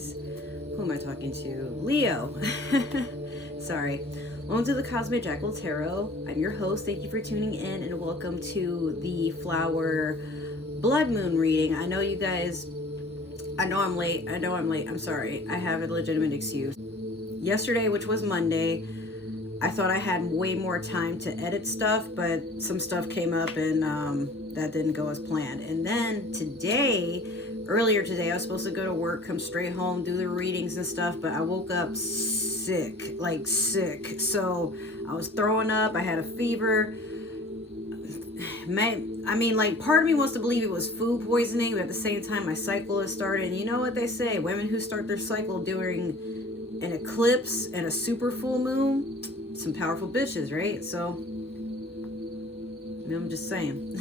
guys. Who am I talking to? Leo. Sorry. Welcome to the Cosmic Jackal Tarot. I'm your host. Thank you for tuning in and welcome to the flower blood moon reading. I know you guys, I know I'm late. I'm sorry. I have a legitimate excuse. Yesterday, which was Monday, I thought I had way more time to edit stuff, but some stuff came up and that didn't go as planned. And then earlier today, I was supposed to go to work, come straight home, do the readings and stuff, but I woke up sick. So I was throwing up, I had a fever. Part of me wants to believe it was food poisoning, but at the same time, my cycle has started. And you know what they say, women who start their cycle during an eclipse and a super full moon, some powerful bitches, right? So I'm just saying.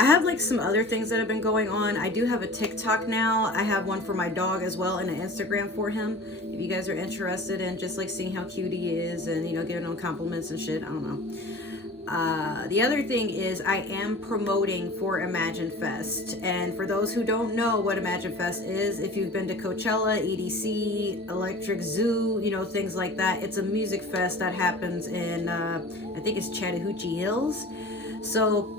I have like some other things that have been going on. I do have a TikTok now. I have one for my dog as well, and an Instagram for him. If you guys are interested in just like seeing how cute he is and, you know, giving him compliments and shit, I don't know. The other thing is I am promoting for Imagine Fest. And for those who don't know what Imagine Fest is, if you've been to Coachella, EDC, Electric Zoo, you know, things like that, it's a music fest that happens in, I think it's Chattahoochee Hills. So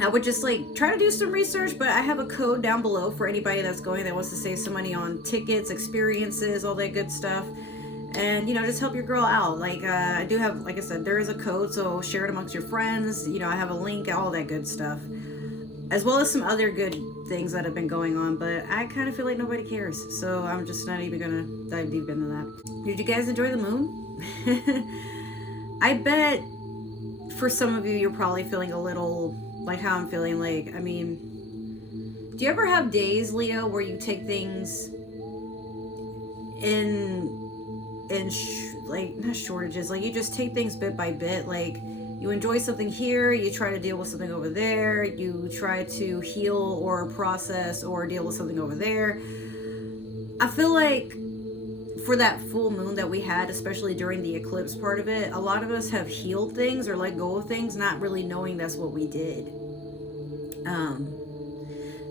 I would just like try to do some research, but I have a code down below for anybody that's going that wants to save some money on tickets, experiences, all that good stuff. And, you know, just help your girl out. Like, I do have, like I said, there is a code, so share it amongst your friends. You know, I have a link, all that good stuff. As well as some other good things that have been going on, but I kind of feel like nobody cares. So I'm just not even going to dive deep into that. Did you guys enjoy the moon? I bet for some of you, you're probably feeling a little like how I'm feeling. Like, I mean, do you ever have days, Leo, where you take things like not shortages, like you just take things bit by bit, like you enjoy something here, you try to deal with something over there, you try to heal or process or deal with something over there. I feel like for that full moon that we had, especially during the eclipse part of it, a lot of us have healed things or let go of things, not really knowing that's what we did.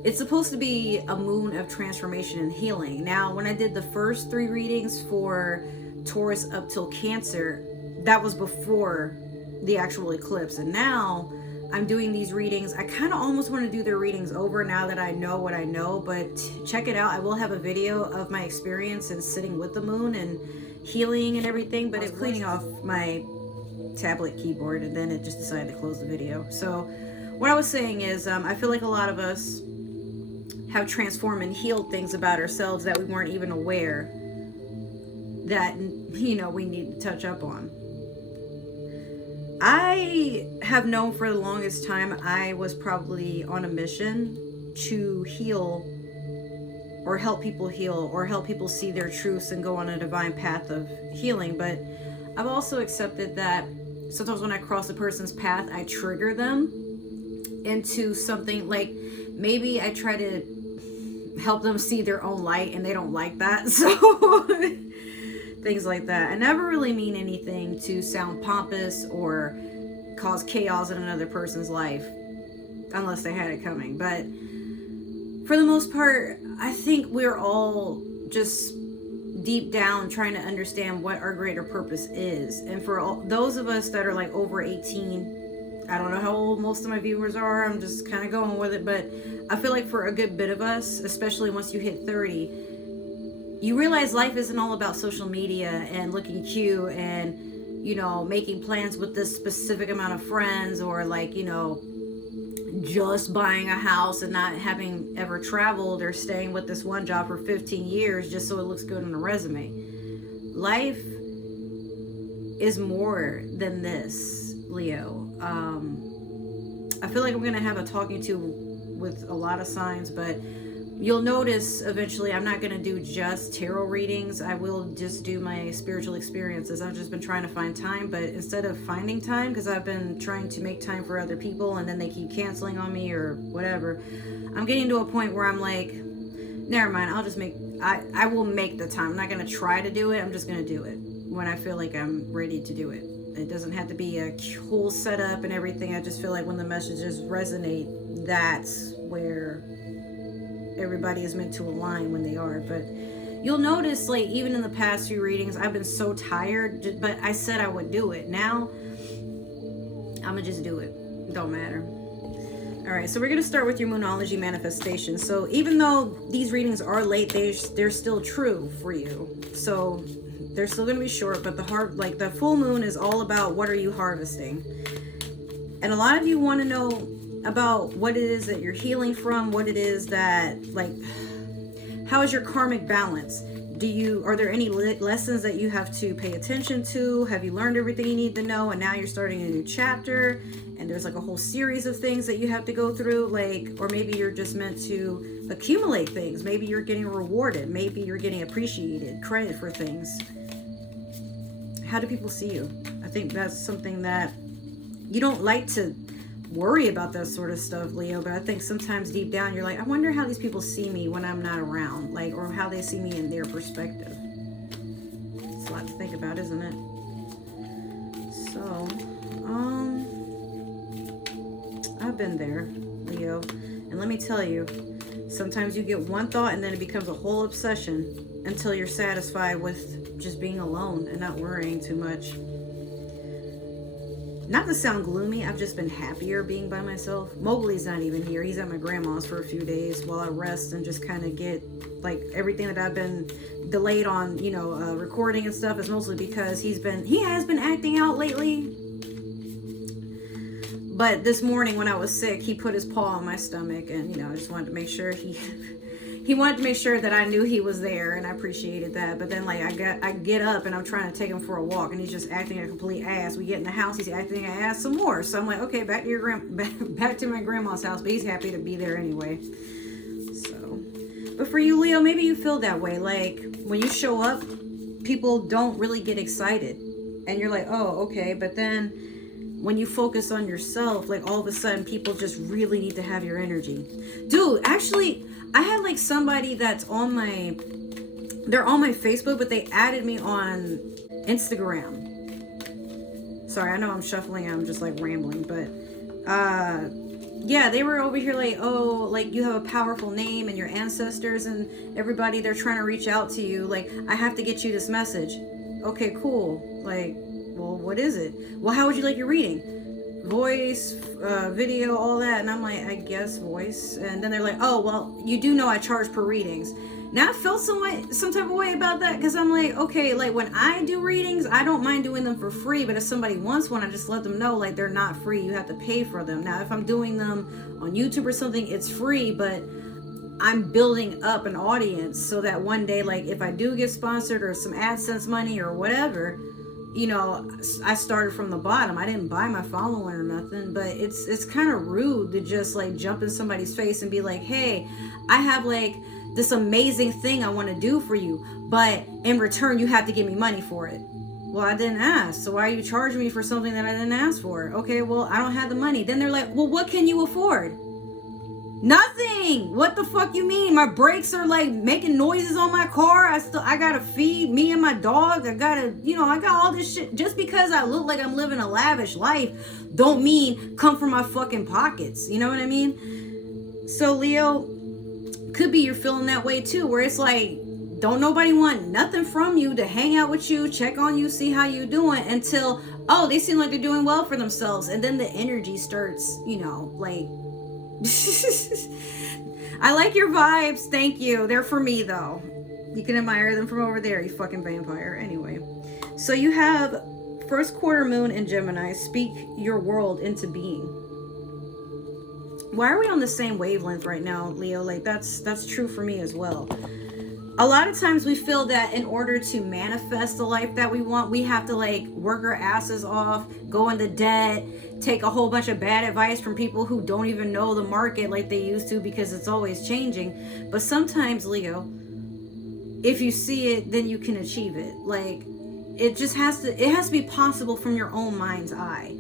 It's supposed to be a moon of transformation and healing. Now, when I did the first 3 readings for Taurus up till Cancer, that was before the actual eclipse. And now I'm doing these readings. I kind of almost want to do the readings over now that I know what I know, but check it out. I will have a video of my experience in sitting with the moon and healing and everything, but it's cleaning off my tablet keyboard and then it just decided to close the video. So what I was saying is I feel like a lot of us have transformed and healed things about ourselves that we weren't even aware that, you know, we need to touch up on. I have known for the longest time I was probably on a mission to heal or help people heal or help people see their truths and go on a divine path of healing. But I've also accepted that sometimes when I cross a person's path, I trigger them into something, like maybe I try to help them see their own light and they don't like that. So things like that. I never really mean anything to sound pompous or cause chaos in another person's life unless they had it coming. But for the most part, I think we're all just deep down trying to understand what our greater purpose is. And for all those of us that are like over 18, I don't know how old most of my viewers are, I'm just kind of going with it, but I feel like for a good bit of us, especially once you hit 30, you realize life isn't all about social media and looking cute and, you know, making plans with this specific amount of friends, or like, you know, just buying a house and not having ever traveled or staying with this one job for 15 years just so it looks good on a resume. Life is more than this, Leo. I feel like I'm going to have a talking to with a lot of signs, but you'll notice eventually I'm not going to do just tarot readings. I will just do my spiritual experiences. I've just been trying to find time, but instead of finding time, because I've been trying to make time for other people and then they keep canceling on me or whatever, I'm getting to a point where I'm like, never mind, I will make the time. I'm not going to try to do it. I'm just going to do it when I feel like I'm ready to do it. It doesn't have to be a cool setup and everything. I just feel like when the messages resonate, that's where everybody is meant to align when they are. But you'll notice, like, even in the past few readings, I've been so tired, but I said I would do it. Now, I'm gonna just do it. Don't matter. All right, so we're gonna start with your monology manifestation. So even though these readings are late, they're still true for you. So they're still gonna be short, but the full moon is all about what are you harvesting. And a lot of you want to know about what it is that you're healing from, what it is that, like, how is your karmic balance? Are there any lessons that you have to pay attention to? Have you learned everything you need to know and now you're starting a new chapter and there's like a whole series of things that you have to go through? Like, or maybe you're just meant to accumulate things. Maybe you're getting rewarded. Maybe you're getting appreciated, credit for things. How do people see you? I think that's something that you don't like to worry about, that sort of stuff, Leo, but I think sometimes deep down you're like, I wonder how these people see me when I'm not around, like, or how they see me in their perspective. It's a lot to think about, isn't it? So, I've been there, Leo, and let me tell you, sometimes you get one thought and then it becomes a whole obsession until you're satisfied with just being alone and not worrying too much. Not to sound gloomy, I've just been happier being by myself. Mowgli's not even here. He's at my grandma's for a few days while I rest and just kind of get, like, everything that I've been delayed on, recording and stuff is mostly because he has been acting out lately. But this morning when I was sick, he put his paw on my stomach and, I just wanted to make sure he wanted to make sure that I knew he was there, and I appreciated that. But then, like, I get up and I'm trying to take him for a walk and he's just acting a complete ass. We get in the house, he's acting an ass some more. So I'm like, okay, back to my grandma's house, but he's happy to be there anyway. So, but for you, Leo, maybe you feel that way. Like, when you show up, people don't really get excited and you're like, oh, okay. But then when you focus on yourself, like, all of a sudden people just really need to have your energy. Dude, actually, I had, like, somebody that's they're on my Facebook, but they added me on Instagram. Sorry, I know I'm shuffling, I'm just, like, rambling, but, yeah, they were over here like, oh, like, you have a powerful name and your ancestors and everybody, they're trying to reach out to you. Like, I have to get you this message. Okay, cool. Like, well, what is it? Well, how would you like your reading? Voice, video, all that. And I'm like, I guess voice. And then they're like, oh, well, you do know I charge per readings. Now I felt some type of way about that, because I'm like, okay, like, when I do readings, I don't mind doing them for free, but if somebody wants one, I just let them know, like, they're not free, you have to pay for them. Now if I'm doing them on YouTube or something, it's free, but I'm building up an audience so that one day, like, if I do get sponsored or some AdSense money or whatever, I started from the bottom. I didn't buy my following or nothing, but it's kind of rude to just, like, jump in somebody's face and be like, hey, I have, like, this amazing thing I want to do for you, but in return you have to give me money for it. Well, I didn't ask, so why are you charging me for something that I didn't ask for? Okay, well, I don't have the money. Then they're like, well, what can you afford? Nothing. What the fuck you mean? My brakes are, like, making noises on my car. I gotta feed me and my dog. I got all this shit. Just because I look like I'm living a lavish life don't mean come from my fucking pockets. You know what I mean? So, Leo, could be you're feeling that way too, where it's like, don't nobody want nothing from you, to hang out with you, check on you, see how you doing, until, oh, they seem like they're doing well for themselves. And then the energy starts, like, I like your vibes. Thank you. They're for me, though. You can admire them from over there, you fucking vampire. Anyway, so you have first quarter moon in Gemini. Speak your world into being. Why are we on the same wavelength right now, Leo? Like, that's true for me as well. A lot of times we feel that in order to manifest the life that we want, we have to, like, work our asses off, go into debt, take a whole bunch of bad advice from people who don't even know the market like they used to, because it's always changing. But sometimes, Leo, if you see it, then you can achieve it. Like, it has to be possible from your own mind's eye.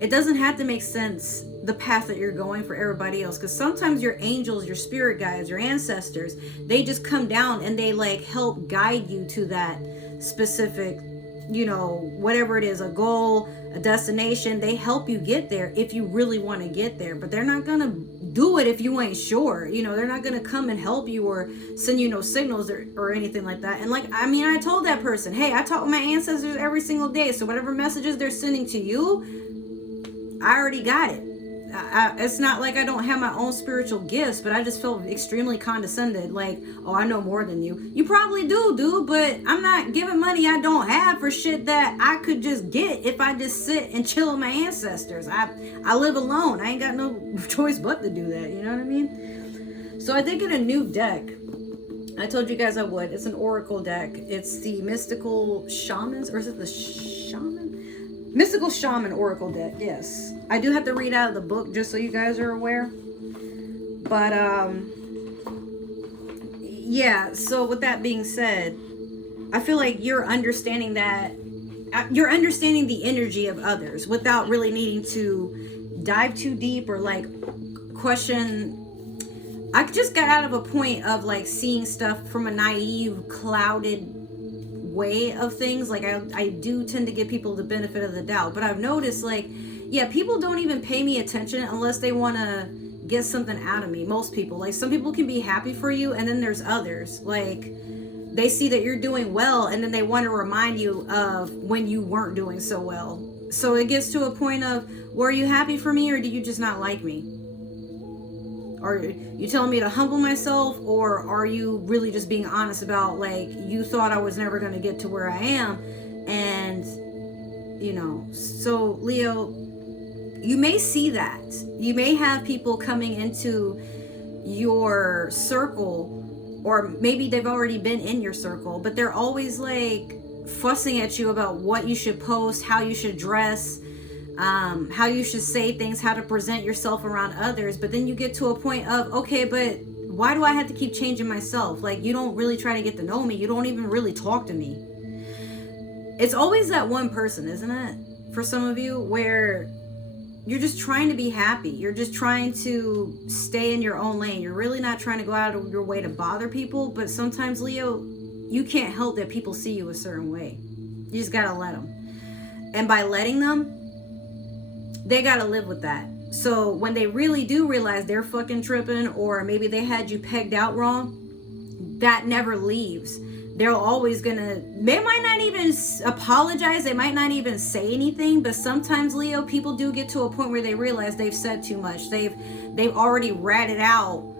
It doesn't have to make sense, the path that you're going, for everybody else, because sometimes your angels, your spirit guides, your ancestors, they just come down and they, like, help guide you to that specific whatever it is, a goal, a destination. They help you get there if you really want to get there, but they're not gonna do it if you ain't sure. They're not gonna come and help you or send you no signals or anything like that. And I told that person, hey, I talk with my ancestors every single day, so whatever messages they're sending to you, I already got it. It's not like I don't have my own spiritual gifts, but I just felt extremely condescended, like, oh, I know more than you. You probably do, dude, but I'm not giving money I don't have for shit that I could just get if I just sit and chill with my ancestors. I live alone. I ain't got no choice but to do that, you know what I mean? So I did get a new deck. I told you guys I would. It's an oracle deck. It's the Mystical Shamans, or is it the Shaman? Mystical Shaman Oracle deck, yes. I do have to read out of the book just so you guys are aware. But, yeah, so with that being said, I feel like you're understanding the energy of others without really needing to dive too deep or like question. I just got out of a point of like seeing stuff from a naive, clouded way of things. Like I do tend to give people the benefit of the doubt, but I've noticed like, yeah, people don't even pay me attention unless they want to get something out of me. Most people, like some people can be happy for you, and then there's others, like they see that you're doing well and then they want to remind you of when you weren't doing so well. So it gets to a point of, were you happy for me, or do you just not like me? Are you telling me to humble myself, or are you really just being honest about like you thought I was never going to get to where I am? And so Leo, you may see that. You may have people coming into your circle, or maybe they've already been in your circle, but they're always like fussing at you about what you should post, how you should dress, how you should say things, how to present yourself around others. But then you get to a point of, okay, but why do I have to keep changing myself? Like, you don't really try to get to know me. You don't even really talk to me. It's always that one person, isn't it? For some of you, where you're just trying to be happy. You're just trying to stay in your own lane. You're really not trying to go out of your way to bother people. But sometimes, Leo, you can't help that people see you a certain way. You just gotta let them. And by letting them, they gotta live with that. So when they really do realize they're fucking tripping, or maybe they had you pegged out wrong, that never leaves. They're always gonna, they might not even apologize, they might not even say anything, but sometimes, Leo, people do get to a point where they realize they've said too much. They've already ratted out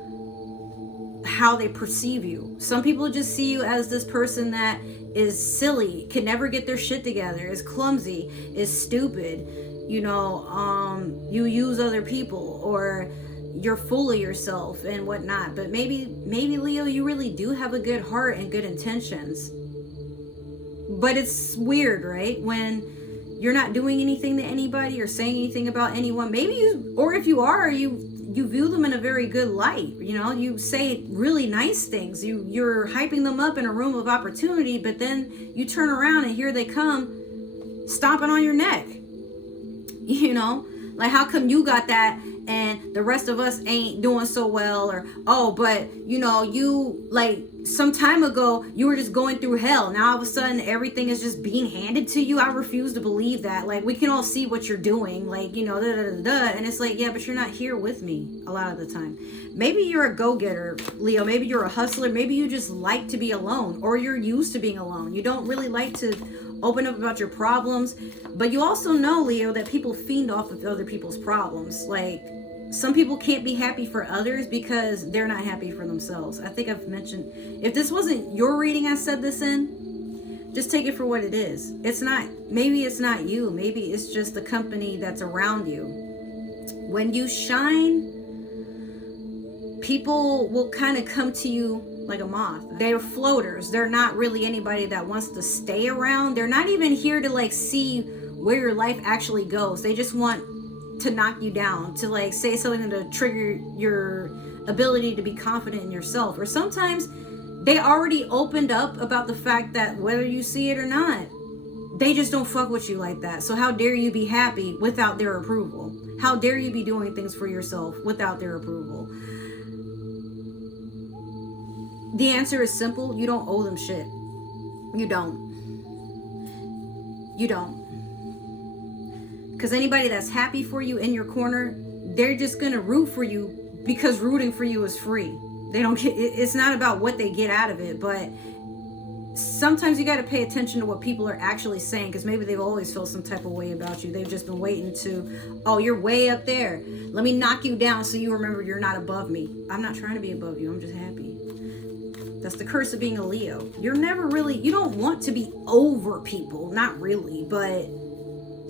how they perceive you. Some people just see you as this person that is silly, can never get their shit together, is clumsy, is stupid, you use other people, or you're full of yourself and whatnot. But maybe Leo, you really do have a good heart and good intentions. But it's weird, right? When you're not doing anything to anybody or saying anything about anyone. Maybe you, or if you are, you view them in a very good light. You say really nice things. You're hyping them up in a room of opportunity, but then you turn around and here they come stomping on your neck. Like, how come you got that and the rest of us ain't doing so well? Or, oh, but you, like, some time ago you were just going through hell. Now all of a sudden everything is just being handed to you. I refuse to believe that. Like, we can all see what you're doing, like, and it's like, yeah, but you're not here with me a lot of the time. Maybe you're a go-getter, Leo. Maybe you're a hustler. Maybe you just like to be alone, or you're used to being alone. You don't really like to open up about your problems. But you also know, Leo, that people fiend off of other people's problems. Like, some people can't be happy for others because they're not happy for themselves. I think I've mentioned, if this wasn't your reading I said this in, just take it for what it is. Maybe it's not you. Maybe it's just the company that's around you. When you shine, people will kind of come to you like a moth. They're floaters. They're not really anybody that wants to stay around. They're not even here to like see where your life actually goes. They just want to knock you down, to like say something to trigger your ability to be confident in yourself. Or sometimes they already opened up about the fact that whether you see it or not, they just don't fuck with you like that. So how dare you be happy without their approval? How dare you be doing things for yourself without their approval? The answer is simple. You don't owe them shit. You don't. You don't. Because anybody that's happy for you in your corner, they're just going to root for you because rooting for you is free. They don't get, it's not about what they get out of it, but sometimes you got to pay attention to what people are actually saying, because maybe they've always felt some type of way about you. They've just been waiting to, oh, you're way up there, let me knock you down so you remember you're not above me. I'm not trying to be above you, I'm just happy. That's the curse of being a Leo. You're never really, you don't want to be over people, not really, but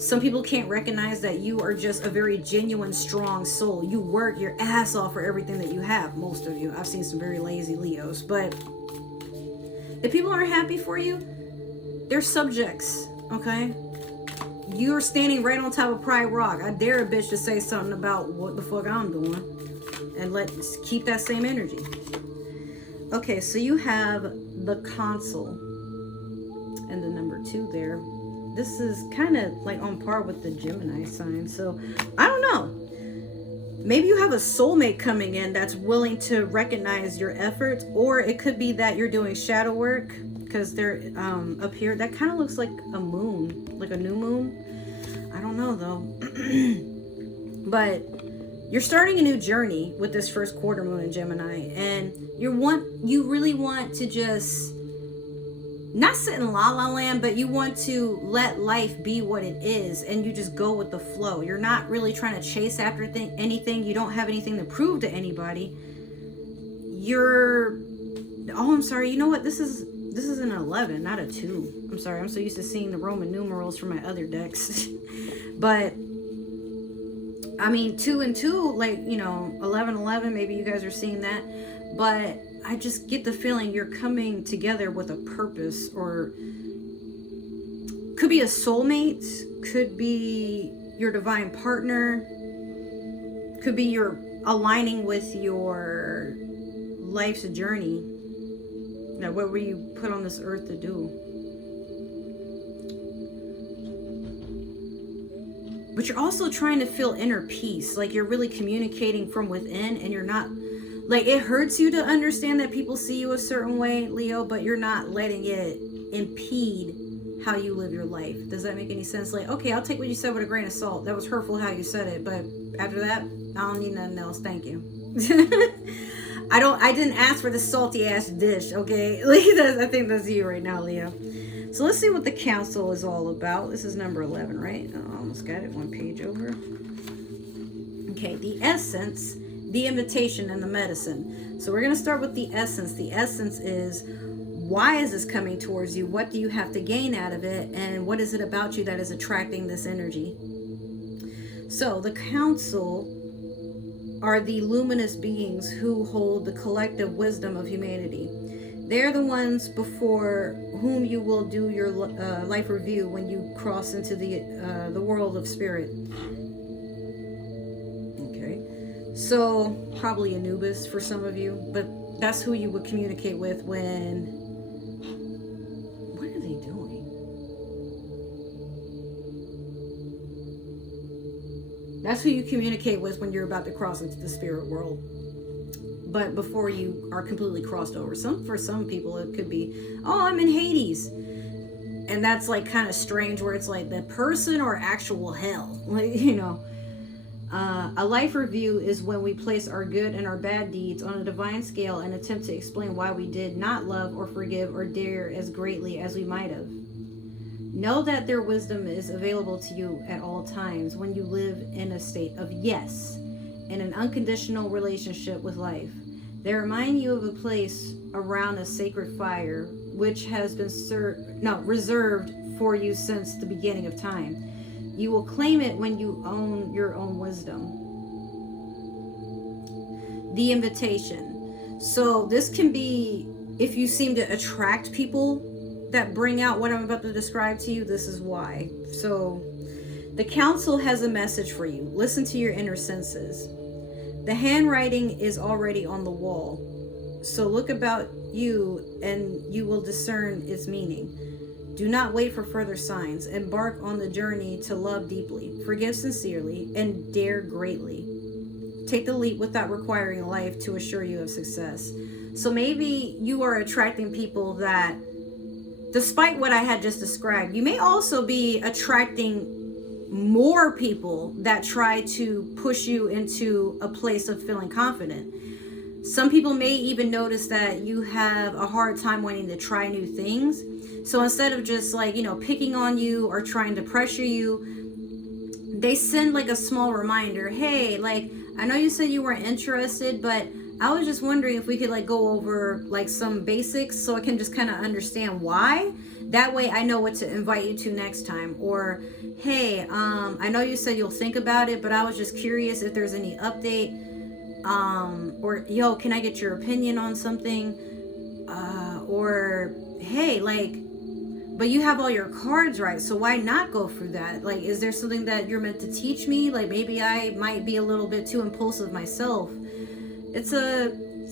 some people can't recognize that you are just a very genuine, strong soul. You work your ass off for everything that you have, most of you. I've seen some very lazy Leos, but if people aren't happy for you, they're subjects, okay? You're standing right on top of Pride Rock. I dare a bitch to say something about what the fuck I'm doing, and let's keep that same energy. Okay, so you have the Consul and the number 2 there. This is kind of like on par with the Gemini sign. So I don't know. Maybe you have a soulmate coming in that's willing to recognize your efforts, or it could be that you're doing shadow work, because they're up here. That kind of looks like a moon, like a new moon. I don't know though. But you're starting a new journey with this first quarter moon in Gemini, and you really want to just not sit in la la land, but you want to let life be what it is, and you just go with the flow. You're not really trying to chase after anything. You don't have anything to prove to anybody. I'm sorry, you know what, this is an 11, not a 2. I'm sorry, I'm so used to seeing the Roman numerals from my other decks. But I mean, 2 and 2, like, 11, maybe you guys are seeing that, but I just get the feeling you're coming together with a purpose, or could be a soulmate, could be your divine partner, could be you're aligning with your life's journey. Now, what were you put on this earth to do? But you're also trying to feel inner peace, like you're really communicating from within, and you're not, like, it hurts you to understand that people see you a certain way, Leo, but you're not letting it impede how you live your life. Does that make any sense? Like, okay, I'll take what you said with a grain of salt. That was hurtful how you said it, but after that, I don't need nothing else. Thank you. I didn't ask for the salty ass dish, okay? I think that's you right now, Leo. So let's see what the council is all about. This is number 11, right? Oh, I almost got it one page over. Okay, the essence, the invitation, and the medicine. So we're going to start with the essence. The essence is, why is this coming towards you? What do you have to gain out of it? And what is it about you that is attracting this energy? So the council are the luminous beings who hold the collective wisdom of humanity. They're the ones before whom you will do your life review when you cross into the world of spirit. Okay, so probably Anubis for some of you, but that's who you would communicate with when... What are they doing? That's who you communicate with when you're about to cross into the spirit world. But before you are completely crossed over. For some people it could be, oh, I'm in Hades. And that's like kind of strange, where it's like the person or actual hell. Like, a life review is when we place our good and our bad deeds on a divine scale and attempt to explain why we did not love or forgive or dare as greatly as we might have. Know that their wisdom is available to you at all times when you live in a state of yes, in an unconditional relationship with life. They remind you of a place around a sacred fire which has been reserved for you since the beginning of time. You will claim it when you own your own wisdom. The invitation. So this can be, if you seem to attract people that bring out what I'm about to describe to you, this is why. So the council has a message for you. Listen to your inner senses. The handwriting is already on the wall. So look about you and you will discern its meaning. Do not wait for further signs. Embark on the journey to love deeply, forgive sincerely, and dare greatly. Take the leap without requiring life to assure you of success. So maybe you are attracting people that despite what I had just described, you may also be attracting more people that try to push you into a place of feeling confident. Some people may even notice that you have a hard time wanting to try new things. So instead of just like, you know, picking on you or trying to pressure you, they send like a small reminder. Hey, like, I know you said you weren't interested, but I was just wondering if we could like go over like some basics so I can just kind of understand why. That way I know what to invite you to next time. Or, hey, I know you said you'll think about it, but I was just curious if there's any update. Or, yo, can I get your opinion on something? Or, hey, like, but you have all your cards right, so why not go through that? Like, is there something that you're meant to teach me? Like, maybe I might be a little bit too impulsive myself. It's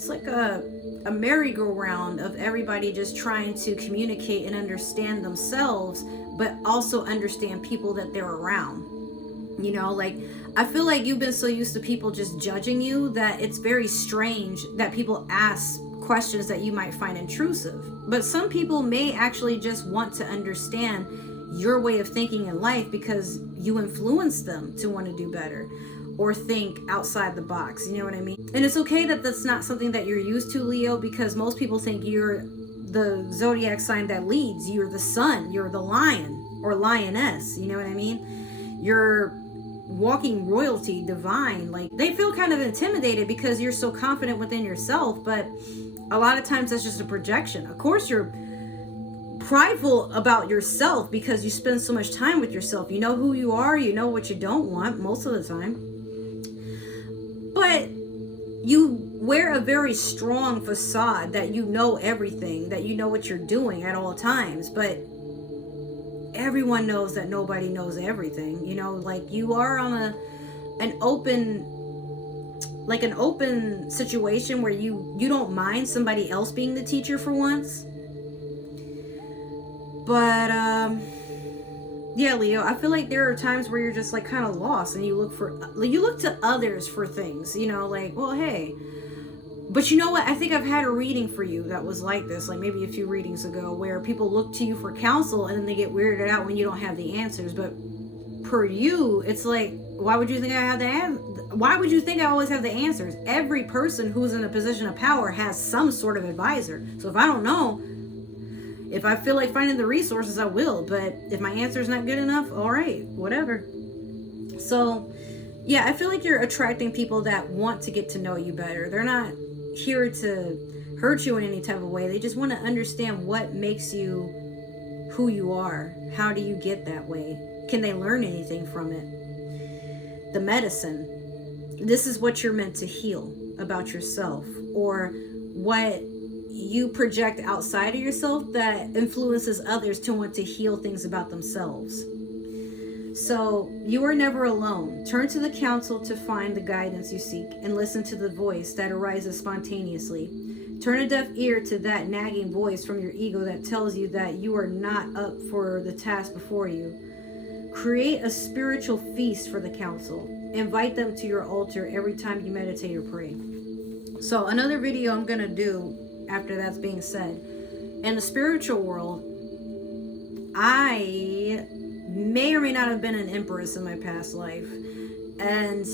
like a merry-go-round of everybody just trying to communicate and understand themselves, but also understand people that they're around. You know, like, I feel like you've been so used to people just judging you that it's very strange that people ask questions that you might find intrusive. But some people may actually just want to understand your way of thinking in life because you influence them to want to do better or think outside the box. You know what I mean? And it's okay that that's not something that you're used to, Leo, because most people think you're the zodiac sign that leads. You're the sun, you're the lion or lioness. You know what I mean? You're walking royalty, divine. Like, they feel kind of intimidated because you're so confident within yourself, but a lot of times that's just a projection. Of course you're prideful about yourself because you spend so much time with yourself. You know who you are, you know what you don't want most of the time, but you wear a very strong facade that you know everything, that you know what you're doing at all times. But everyone knows that nobody knows everything. You know, like, you are on an open situation where you don't mind somebody else being the teacher for once. But yeah, Leo, I feel like there are times where you're just like kind of lost and you look to others for things, you know, like, well, hey. But you know what? I think I've had a reading for you that was like this, like maybe a few readings ago, where people look to you for counsel and then they get weirded out when you don't have the answers. But per you, it's like, why would you think I have the answer? Why would you think I always have the answers? Every person who's in a position of power has some sort of advisor. So if I don't know, if I feel like finding the resources, I will. But if my answer is not good enough, all right, whatever. So yeah, I feel like you're attracting people that want to get to know you better. They're not here to hurt you in any type of way. They just want to understand what makes you who you are. How do you get that way? Can they learn anything from it? The medicine. This is what you're meant to heal about yourself, or what you project outside of yourself that influences others to want to heal things about themselves. So you are never alone. Turn to the counsel to find the guidance you seek and listen to the voice that arises spontaneously. Turn a deaf ear to that nagging voice from your ego that tells you that you are not up for the task before you. Create a spiritual feast for the counsel. Invite them to your altar every time you meditate or pray. So another video I'm going to do after that's being said. In the spiritual world, I may or may not have been an empress in my past life. And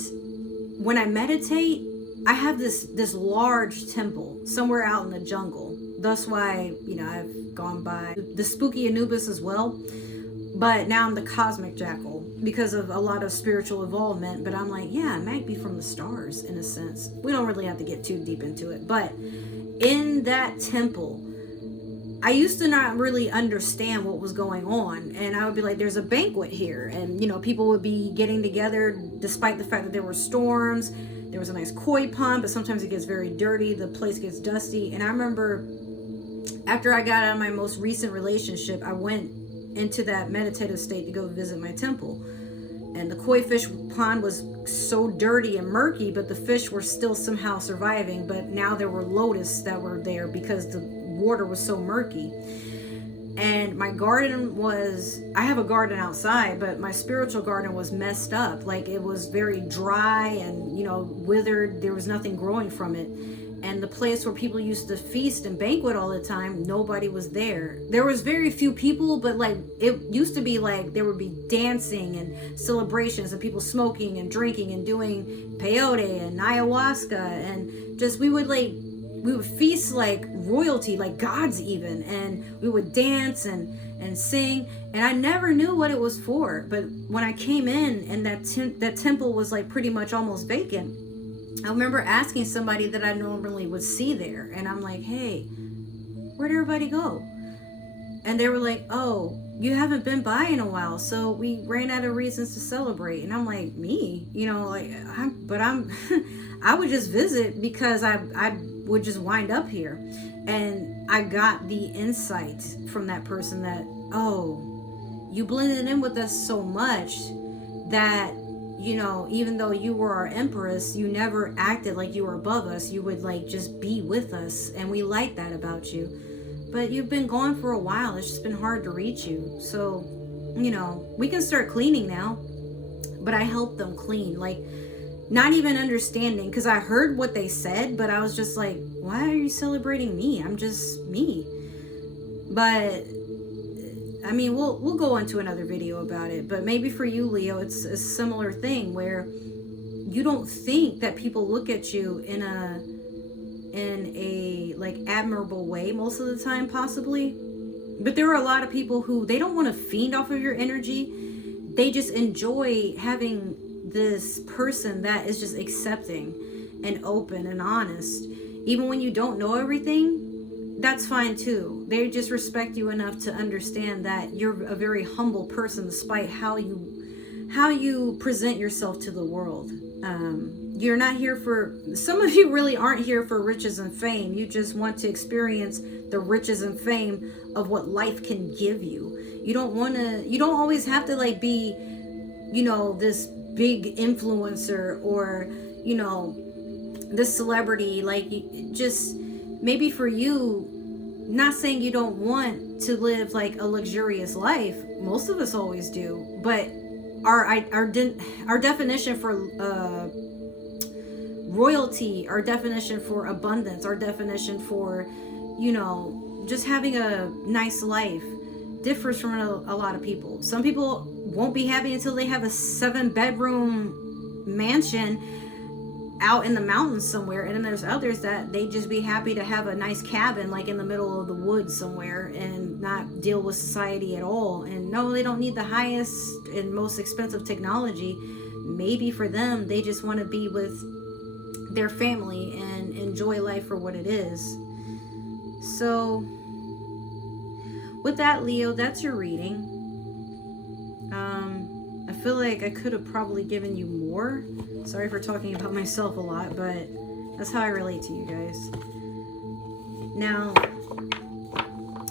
when I meditate, I have this large temple somewhere out in the jungle. That's why, you know, I've gone by the spooky Anubis as well. But now I'm the Cosmic Jackal because of a lot of spiritual involvement. But I'm like, yeah, I might be from the stars in a sense. We don't really have to get too deep into it. But in that temple, I used to not really understand what was going on. And I would be like, there's a banquet here. And, you know, people would be getting together despite the fact that there were storms. There was a nice koi pond, but sometimes it gets very dirty. The place gets dusty. And I remember after I got out of my most recent relationship, I went into that meditative state to go visit my temple. And the koi fish pond was so dirty and murky, but the fish were still somehow surviving. But now there were lotus that were there because the water was so murky. And my garden was, I have a garden outside, but my spiritual garden was messed up. Like, it was very dry and, you know, withered. There was nothing growing from it. And the place where people used to feast and banquet all the time, nobody was there. There was very few people, but like it used to be like there would be dancing and celebrations and people smoking and drinking and doing peyote and ayahuasca, and just we would feast like royalty, like gods even, and we would dance and sing, and I never knew what it was for. But when I came in and that temple was like pretty much almost vacant, I remember asking somebody that I normally would see there, and I'm like, hey, where'd everybody go? And they were like, oh, you haven't been by in a while, so we ran out of reasons to celebrate. And I'm like, me? You know, like, I would just visit because I would just wind up here. And I got the insight from that person that, oh, you blended in with us so much that, you know, even though you were our empress, you never acted like you were above us. You would like just be with us, and we like that about you. But you've been gone for a while. It's just been hard to reach you. So, you know, we can start cleaning now. But I helped them clean, like not even understanding, because I heard what they said, but I was just like, why are you celebrating me? I'm just me. But I mean, we'll go into another video about it, but maybe for you, Leo, it's a similar thing where you don't think that people look at you in a like admirable way most of the time, possibly. But there are a lot of people who, they don't want to feed off of your energy. They just enjoy having this person that is just accepting and open and honest. Even when you don't know everything, that's fine too. They just respect you enough to understand that you're a very humble person despite how you present yourself to the world. You're not here for, some of you really aren't here for riches and fame. You just want to experience the riches and fame of what life can give you. You don't always have to like be, you know, this big influencer or, you know, this celebrity. Like, just maybe for you, not saying you don't want to live like a luxurious life. Most of us always do, but our definition for royalty, our definition for abundance, our definition for, you know, just having a nice life differs from a lot of people. Some people won't be happy until they have a 7-bedroom mansion out in the mountains somewhere, and then there's others that they just be happy to have a nice cabin like in the middle of the woods somewhere and not deal with society at all. And no, they don't need the highest and most expensive technology. Maybe for them, they just want to be with their family and enjoy life for what it is. So with that, Leo, that's your reading. I feel like I could have probably given you more. Sorry for talking about myself a lot, but that's how I relate to you guys. Now,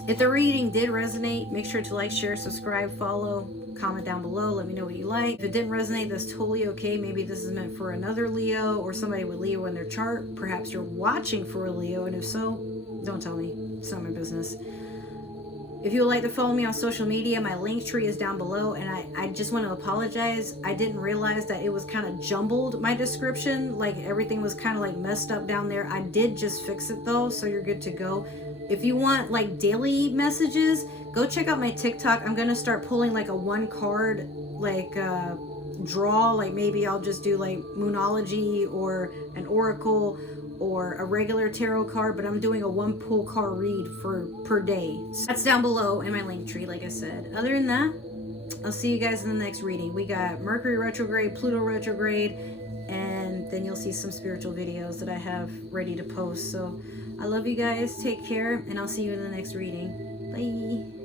if the reading did resonate, make sure to like, share, subscribe, follow, comment down below. Let me know what you like. If it didn't resonate, that's totally okay. Maybe this is meant for another Leo or somebody with Leo in their chart. Perhaps you're watching for a Leo, and if so, don't tell me. It's not my business. If you would like to follow me on social media, my link tree is down below. And I just want to apologize. I didn't realize that it was kind of jumbled, my description. Like everything was kind of like messed up down there. I did just fix it though, so you're good to go. If you want like daily messages, go check out my TikTok. I'm going to start pulling like a 1-card like draw. Like maybe I'll just do like monology or an oracle or a regular tarot card, but I'm doing a 1-pull card read per day. So that's down below in my link tree, like I said. Other than that, I'll see you guys in the next reading. We got Mercury retrograde, Pluto retrograde, and then you'll see some spiritual videos that I have ready to post. So I love you guys. Take care, and I'll see you in the next reading. Bye.